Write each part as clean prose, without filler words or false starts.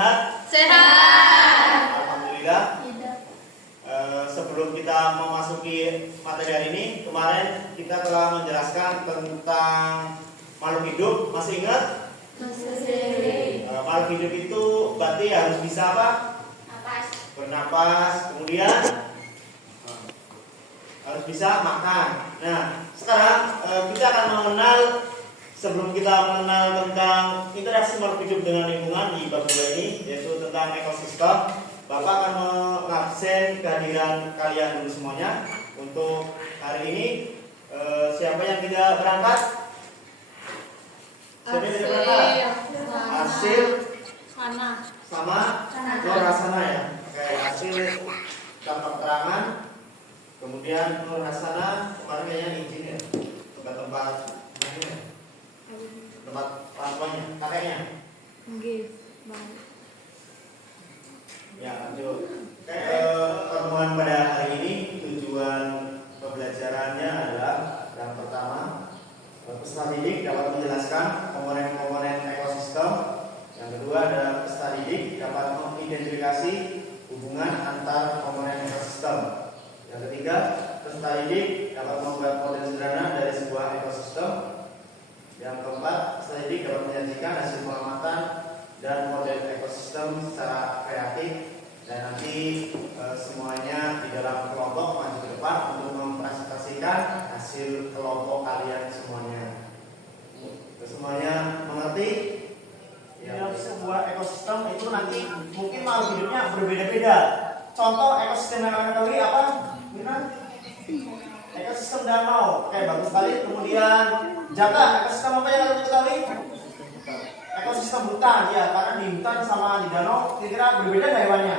sehat? Sehat. Alhamdulillah. Sebelum kita memasuki materi hari ini, kemarin kita telah menjelaskan tentang makhluk hidup. Masih ingat? Masih. Makhluk hidup itu berarti harus bisa apa? Bernapas. Kemudian harus bisa makan. Nah, sekarang kita akan mengenal, sebelum kita mengenal tentang interaksi makhluk hidup dengan lingkungan di bab 2 ini, yaitu tentang ekosistem, Bapak akan mengabsen kehadiran kalian dulu semuanya. Untuk hari ini, siapa yang tidak berangkat? Siapa yang tidak berangkat? Hasil sama Nur Hasana ya. Oke, hasil tanpa keterangan. Kemudian Nur Hasana kemarin kayaknya izin ya ke tempat ini ya? Tempat orang tuanya, kakeknya. Ya, lanjut. Pertemuan pada hari ini tujuan pembelajarannya adalah yang pertama, peserta didik dapat menjelaskan komponen-komponen ekosistem. Yang kedua adalah peserta didik dapat mengidentifikasi hubungan antar komponen ekosistem. Yang ketiga, peserta didik dapat membuat model sederhana dari sebuah ekosistem. Yang keempat, peserta didik dapat menyajikan hasil pengamatan dan model ekosistem secara kreatif. Dan nanti semuanya di dalam kelompok maju ke depan untuk mempresentasikan hasil kelompok kalian semuanya. Semuanya mengerti? Ya, sebuah ekosistem itu nanti mungkin makhluk hidupnya berbeda-beda. Contoh ekosistem yang kalian ketahui apa? Benar? Ekosistem danau. Oke, bagus sekali. Kemudian Jaka, ekosistem apa yang kalian ketahui? Ekosistem hutan, ya, karena di hutan sama di danau kira-kira berbeda nggak hewannya?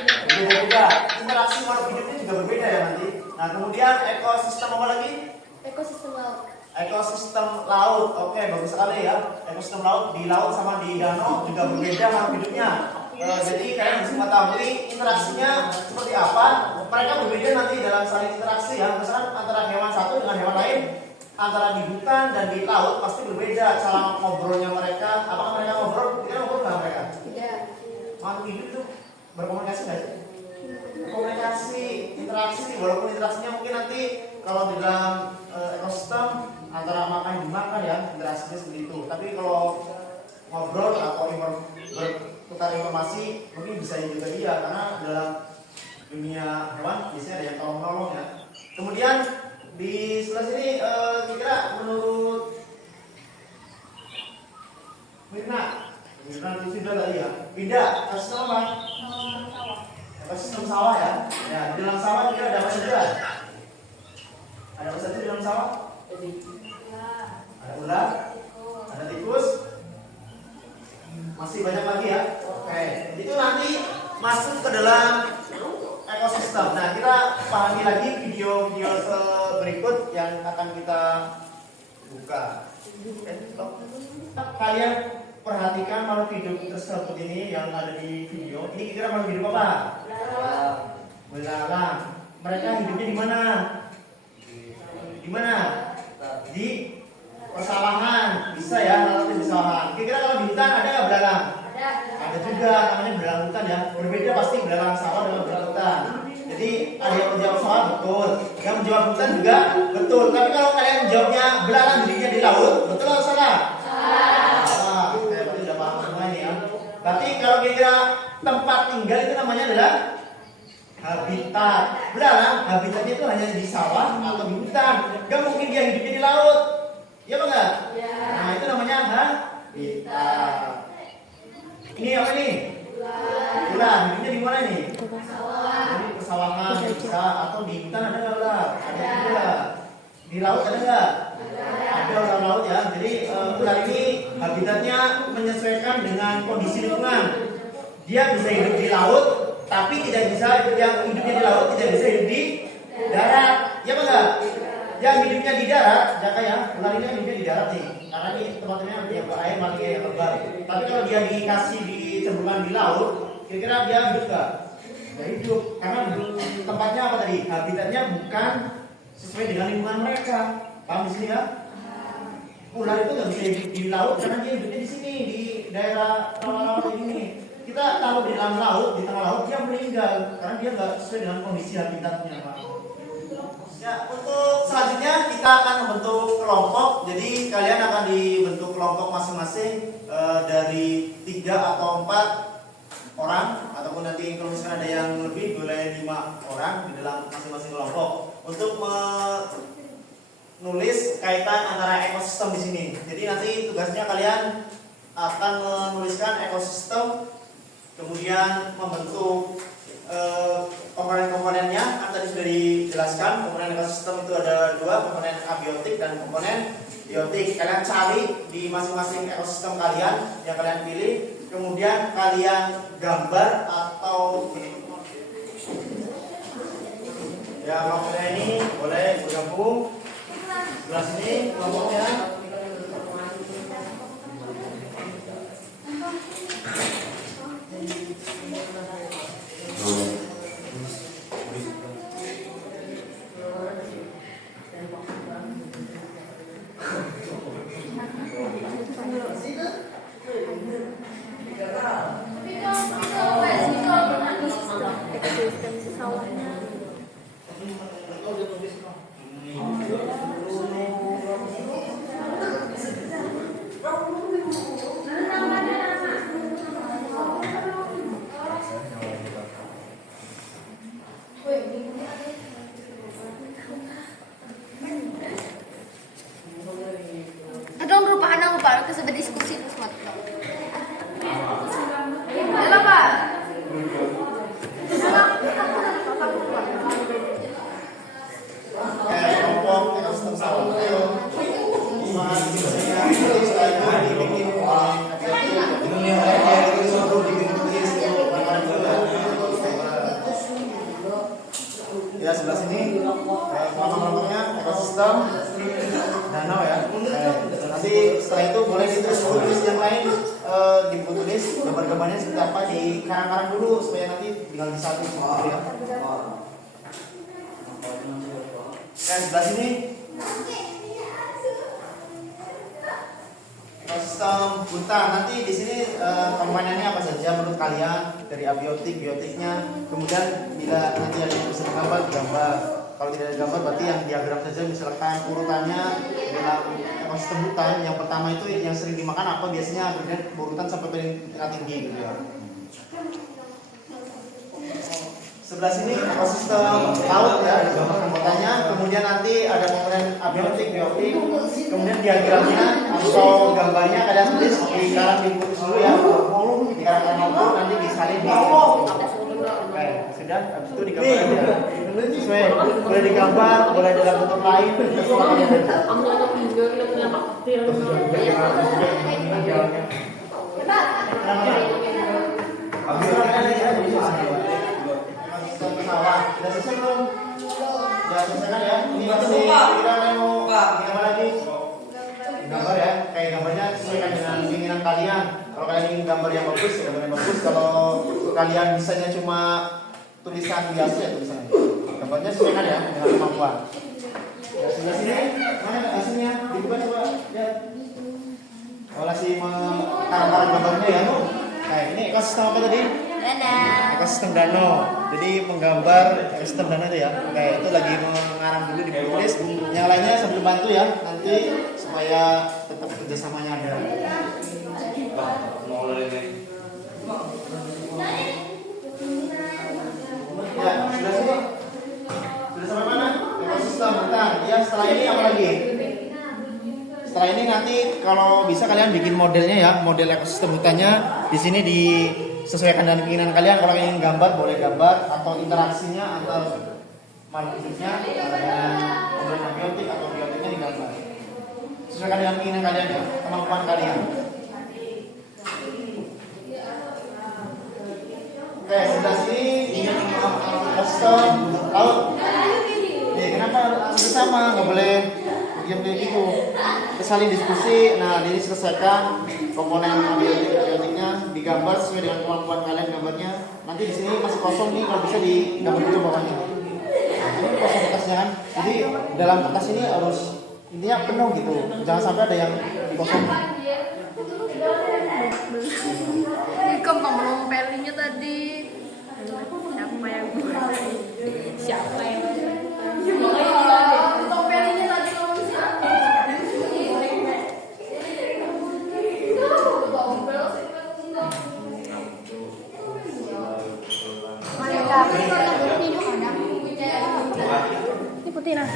Berbeda-beda. Interaksi makhluk hidupnya juga berbeda ya nanti. Nah, kemudian ekosistem apa lagi? Ekosistem laut. Ekosistem laut. Oke, bagus sekali ya. Ekosistem laut di laut sama di danau juga berbeda makhluk hidupnya. Jadi kalian harus mengetahui interaksinya seperti apa. Mereka berbeda nanti dalam saling interaksi ya. Misalkan antara hewan satu dengan hewan lain, antara di hutan dan di laut pasti berbeda cara ngobrolnya mereka. Apakah mereka ngobrol? Kira ngobrol nggak mereka? Tidak. Makhluk hidup itu berkomunikasi nggak sih? Komunikasi, interaksi. Walaupun interaksinya mungkin nanti kalau di dalam ekosistem antara makan dan dimakan ya, interaksinya seperti itu. Tapi kalau ngobrol atau bertukar informasi mungkin bisa juga iya, karena dalam dunia hewan biasanya ada yang tolong-tolong ya. Kemudian di sebelah sini kira-kira menurut Mirna itu sudah tadi ya. Pindah ekosistem apa? Ekosistem sawah ya. Ya, di dalam sawah kira ada apa saja? Ada apa saja di dalam sawah? Ada ular, ada tikus, masih banyak lagi ya. Oke, itu nanti masuk ke dalam ekosistem. Nah, kita pahami lagi video-video berikut yang akan kita buka. Kalian perhatikan makhluk hidup tersebut ini yang ada di video. Ini kira-kira makhluk hidup apa? Belalang. Mereka hidupnya di mana? Di mana? Di persawahan. Bisa ya, kalau di persawahan. Kira-kira kalau di hutan ada nggak belalang? Ada juga, namanya belalang hutan ya. Berbeda pasti belalang sawah dengan belalang hutan. Jadi ada yang menjawab sawah betul, yang menjawab hutan juga betul. Tapi kalau kalian menjawabnya belalang hidupnya di laut, betul atau salah? Salah. Berarti sudah paham semua ini ya. Berarti kalau kira-kira tempat tinggal itu namanya adalah habitat. Belalang habitatnya itu hanya di sawah atau di hutan. Gak mungkin dia hidupnya di laut. Iya apa enggak? Ya. Nah, itu namanya habitat. Ini apa nih? Ular. Hidupnya di mana nih? Di persawahan bisa, atau di hutan ada nggak ular? Ada juga. Di laut ada nggak? Ada ular laut ya. Jadi ular ini habitatnya menyesuaikan dengan kondisi lingkungan. Dia bisa hidup di laut, tapi tidak bisa yang hidupnya di laut tidak bisa hidup di darat. Ya apa enggak? Yang hidupnya di darat, Jaka ya, ular ini hidupnya di darat nih. Karena ini tempatnya yang berair, mati yang lebar. Tapi kalau dia dikasih dicemplungkan di laut, kira-kira dia hidup nggak? Nggak hidup. Karena tempatnya apa tadi? Habitatnya bukan sesuai dengan lingkungan mereka. Paham di sini ya? Ular itu nggak bisa hidup di laut karena dia hidupnya di sini, di daerah rawa-rawa ini. kita taruh di dalam laut, di tengah laut, dia meninggal karena dia nggak sesuai dengan kondisi habitatnya, Pak. Ya, untuk selanjutnya kita akan membentuk kelompok. Jadi kalian akan dibentuk kelompok masing-masing dari 3 atau 4 orang, ataupun nanti kalau misalkan ada yang lebih boleh 5 orang di dalam masing-masing kelompok untuk menulis kaitan antara ekosistem di sini. Jadi nanti tugasnya kalian akan menuliskan ekosistem, kemudian membentuk komponen-komponennya. Kan tadi sudah dijelaskan komponen ekosistem itu ada 2, komponen abiotik dan komponen biotik. Kalian cari di masing-masing ekosistem kalian yang kalian pilih, kemudian kalian gambar atau ya kelompoknya ini boleh bergabung sebelah sini kelompoknya. Aduh, merupakan nama Pak, kita sudah diskusi terus mata. Halo Pak. Kelompok ekosistem sawah. Ayo. Ya sebelah sini kelompok-kelompoknya ekosistem danau ya. Nanti setelah itu boleh ditulis yang lain, ditulis gambar-gambarnya seperti apa, di karang-karang dulu supaya nanti tinggal disatu semua ya. Sebelah sini ekosistem hutan. Nanti di sini komponennya apa saja menurut kalian, dari abiotik, biotiknya. Kemudian bila nanti ada yang bisa digambar, digambar. Kalau tidak ada gambar berarti yang diagram saja, misalkan urutannya dalam ekosistem hutan. Yang pertama itu yang sering dimakan apa biasanya, kemudian urutan sampai paling tinggi gitu ya. Sebelah sini ekosistem laut ya, gambar anggotanya. Kemudian nanti ada komponen abiotik, biotik. Kemudian diagramnya atau gambarnya kalian tulis di karang dikukus dulu ya. Di karang dulu nanti disalin di. Oke, sudah. Habis itu digambar aja. Sesuai, boleh digambar, boleh dalam bentuk lain. Pesawat. Sudah selesai belum? Sudah selesai kan ya? Ini masih kita mau gambar lagi. Gambar ya, kayak gambarnya sesuaikan dengan keinginan kalian. Kalau kalian ingin gambar yang bagus, ya gambar yang bagus. Kalau kalian bisanya cuma tulisan biasa ya tulisannya. Gambarnya sesuaikan ya dengan kemampuan. Ya, sebelah sini mana hasilnya? Dibuka coba. Ya. Kalau masih karang-karang gambarnya ya. Nah, ini ekosistem apa tadi? Ekosistem danau. Jadi menggambar ekosistem danau itu ya. Oke, itu lagi mengarang dulu di tulis. Yang lainnya sambil bantu ya. Nanti supaya tetap kerjasamanya ada. Ya, sudah sini. Sudah sampai mana? Ekosistem hutan. Ya, setelah ini apa lagi? Setelah ini nanti kalau bisa kalian bikin modelnya ya, model ekosistem hutannya di sini disesuaikan dengan keinginan kalian. Kalau ingin gambar boleh gambar, atau interaksinya antar makhluk hidupnya dengan komponen abiotik atau biotiknya digambar. Sesuaikan dengan keinginan kalian ya, kemampuan kalian. Oke, sebelah sini ekosistem laut. Kenapa harus sama? Nggak boleh diam kayak gitu. Kita saling diskusi. Nah, ini selesaikan komponen abiotiknya, digambar sesuai dengan kemampuan kalian gambarnya. Nanti di sini masih kosong nih, kalau bisa digambar dulu bawahnya. Ini kosong kertasnya kan. Jadi dalam kertas ini harus intinya penuh gitu. Jangan sampai ada yang dikosongkan. Ini gampang melompet. Siapa yang buat? Siapa yang tompelnya tadi kamu siapa? Ini putih lah.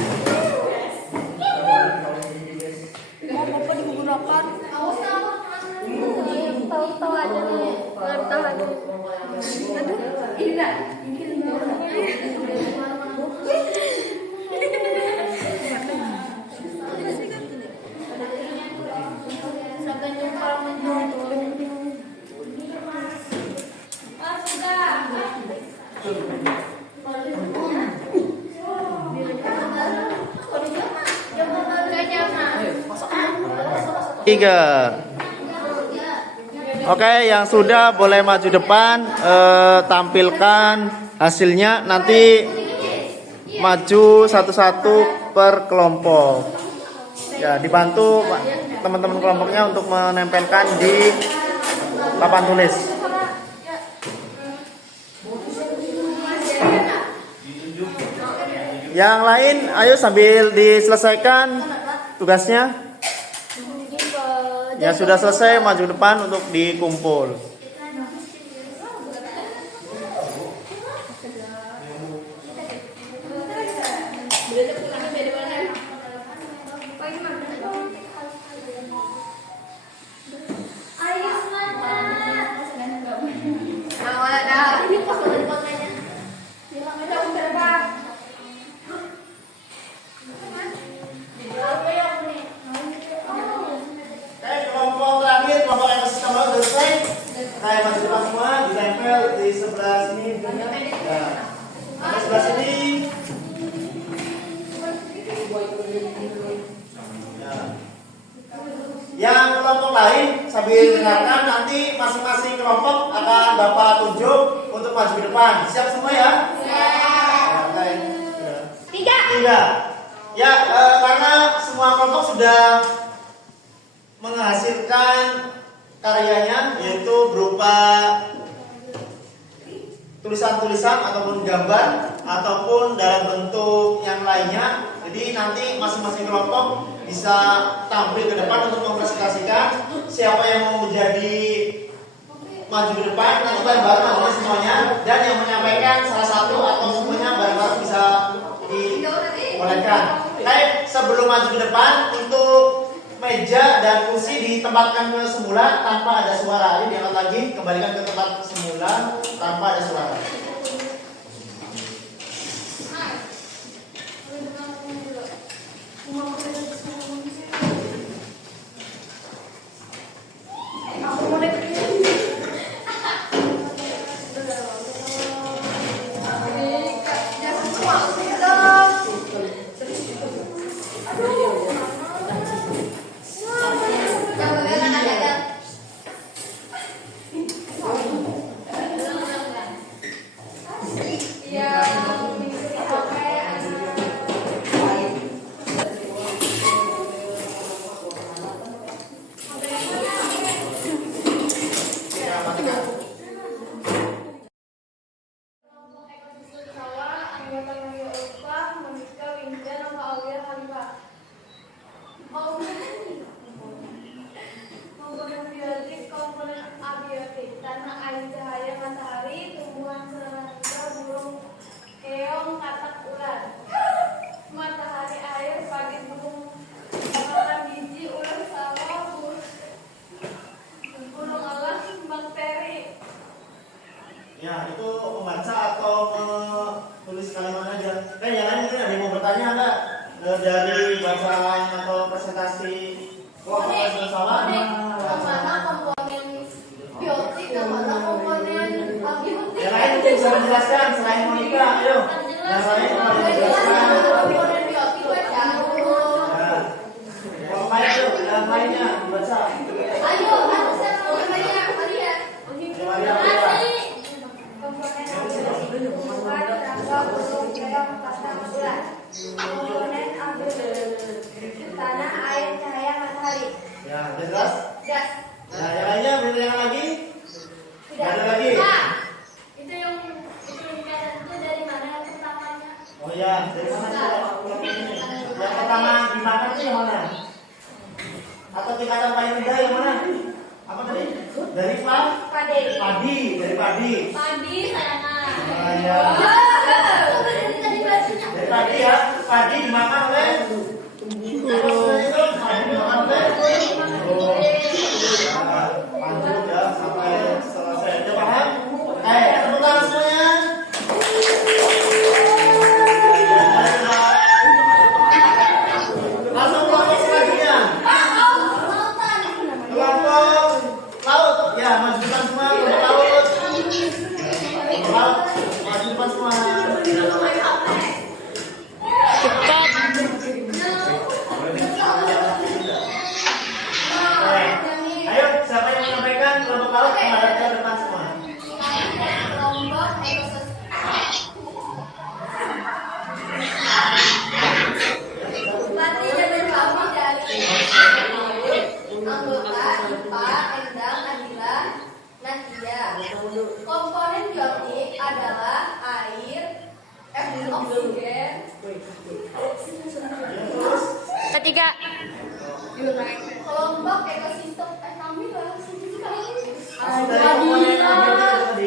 Mau apa digunakan? Tahu-tahu aja nih. Tahu aja. Aduh, ini enggak. Tiga. Oke, yang sudah boleh maju depan, tampilkan hasilnya. Nanti maju satu-satu per kelompok. Ya, dibantu teman-teman kelompoknya untuk menempelkan di papan tulis. Yang lain, ayo sambil diselesaikan tugasnya. Ya sudah selesai, maju depan untuk dikumpul. Saya masih depan semua, ditempel di sebelah sini. Nah, sebelah sini. Nah. Yang kelompok lain sambil dengarkan, nanti masing-masing kelompok akan Bapak tunjuk untuk maju ke depan. Siap semua ya? Tiga. Ya, karena semua kelompok sudah menghasilkan karyanya, yaitu berupa tulisan-tulisan ataupun gambar ataupun dalam bentuk yang lainnya. Jadi nanti masing-masing kelompok bisa tampil ke depan untuk mempresentasikan siapa yang mau menjadi maju ke depan. Nanti bareng-bareng majunya semuanya, dan yang menyampaikan salah satu atau semuanya bareng-bareng bisa dibolehkan. Baik, sebelum maju ke depan, untuk meja dan kursi ditempatkan ke semula tanpa ada suara. Ini diangkat lagi, kembalikan ke tempat semula tanpa ada suara. Tanah, air, cahaya, matahari, tumbuhan, serangga, burung, keong, katak, ular. Matahari, air, pagi, burung, makan biji, ular, sawah, burung elang, bakteri. Ya, itu membaca atau menulis kalimat aja. Yang lain mungkin ada yang mau bertanya enggak? Dari bacaan atau presentasi bersama? Mana komponen biotik, yang mana komponen abiotik? Yang lain mungkin bisa menjelaskan selain Monica, ayo. Yang lain mau menjelaskan. Komponen biotik jarum. Nah, yang lain tuh, yang lainnya baca. Ayo, Maria. Komponen abiotik serangga, burung, keong, katak, ular. Komponen abiotik tanah, air, cahaya, matahari. Ya, jelas? Gas. Nah, yang lainnya bertanya lagi? Tidak. Ada lagi? Nah, itu yang atau tingkatan paling rendah yang mana? Apa tadi? Dari Padi. padi, dari padi. Padi sayangnya. Ya. Dari padi ya, padi dimakan oleh apa sebenarnya itu? Padi dimakan oleh lanjut ya sampai selesai. Udah paham? Tepuk tangan semuanya. Langsung kelompok selanjutnya. Kelompok laut. Ya, maju depan semua. Kelompok laut. Laut. Maju depan semua. Ayo, siapa yang menyampaikan kelompok laut menghadap ke depan semua? Kelompok ekosistem. Bupati dan kami dari anggota IPA Endang Adila Nadia. Komponen biotik adalah air, oksigen. Ketiga. Kelompok ekosistem kami lah. Dari komponen tadi.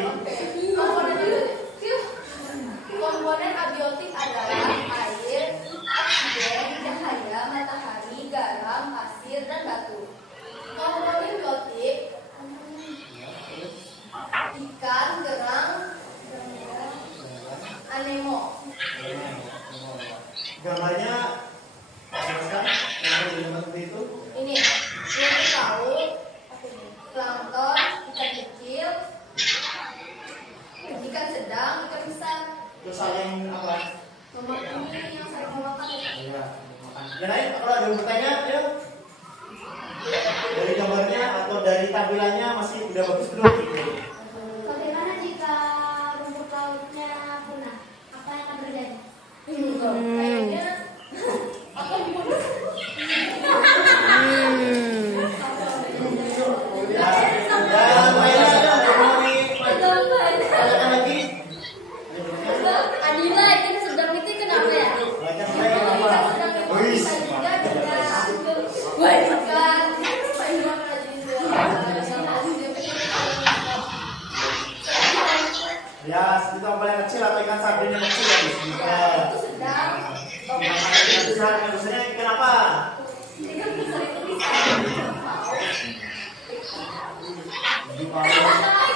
Komponen abiotik adalah air, oksigen, cahaya, matahari, garam, pasir, dan batu. Komponen biotik ikan, gerang, anemo. Gambarnya jelaskan yang gambar seperti itu. Ini rumput laut, plankton, ikan kecil, ikan sedang, ikan besar. Terus saling apa? Nomor ini yang saya memakan. Iya. Yang lain kalau ada yang bertanya, ya. Dari gambarnya atau dari tampilannya masih udah bagus belum? Bagaimana jika rumput lautnya punah? Apa yang akan terjadi? Kayaknya akan punah. Dan lainnya ada yang mau ditanyakan lagi? Adila itu sedang itu kenapa ya? Banyak saya apa? Wis. Ya, itu yang paling kecil atau ikan sardin yang kecil ya bisa. Itu sedang. Ikan besar, yang besarnya ikan apa? Ikan besar itu bisa.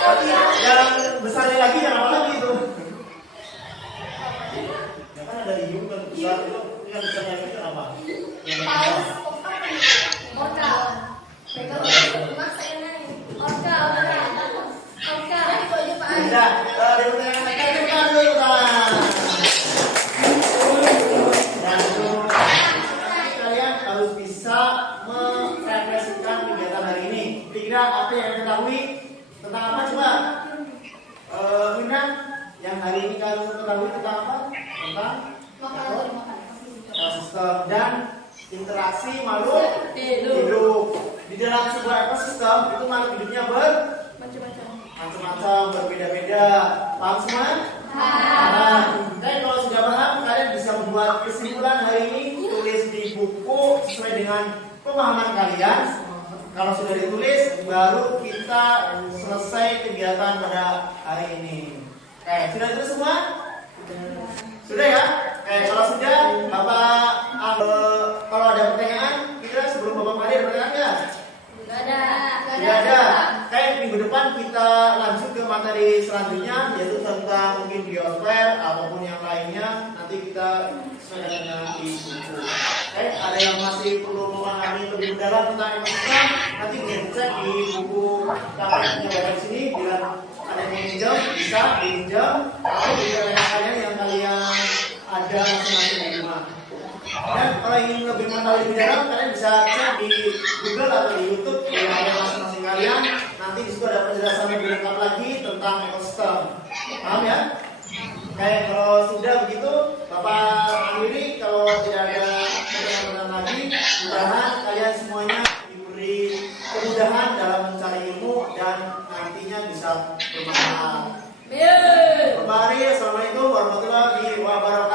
Tapi yang besarnya lagi yang apa lagi itu? Ya kan ada hiu kan besar itu ikan besarnya lagi kan apa? Paus, orca. Mereka berumah saya naik. Orca. Itu aja Pak Ari. Tidak, ada yang bertanya kita dulu kan. Dan kalian harus bisa merefleksikan kegiatan hari ini. Kira-kira apa yang ketahui tentang apa coba? Wina, yang hari ini kalian ketahui tentang apa? Tentang ekosistem dan interaksi makhluk hidup. Di dalam sebuah ekosistem itu makhluk hidupnya macam-macam, berbeda-beda. Paham semua? Nah, dan kalau sudah paham, kalian bisa membuat kesimpulan hari ini, tulis di buku sesuai dengan pemahaman kalian. Kalau sudah ditulis, baru kita selesai kegiatan pada hari ini. Oke, sudah itu semua? Sudah ya? Oke, kalau sudah, Bapak, kalau ada pertanyaan, kita sebelum Bapak Mari ada pertanyaan nggak? Tidak ada. Kayak minggu depan kita lanjut ke materi selanjutnya, yaitu tentang mungkin biosfer ataupun yang lainnya. Nanti kita sesuaikan di buku. Ada yang masih perlu memahami lebih mendalam tentang ekosistem, nanti bisa cek di buku KPM yang ada di sini. Bila ada yang meminjam, bisa dipinjam. Atau di kalian yang kalian ada masing-masing di rumah. Dan kalau ingin lebih mengetahui lebih dalam, kalian bisa cek di Google atau di YouTube yang ada masing-masing kalian. Nanti di situ ada penjelasan lebih lengkap lagi tentang ekosistem. Paham ya? Kayak kalau sudah begitu, Bapak akhiri. Kalau tidak ada pertanyaan lagi, mudah-mudahan kalian semuanya diberi kemudahan dalam mencari ilmu dan nantinya bisa bermanfaat. Bapak Ari, assalamualaikum warahmatullahi wabarakatuh.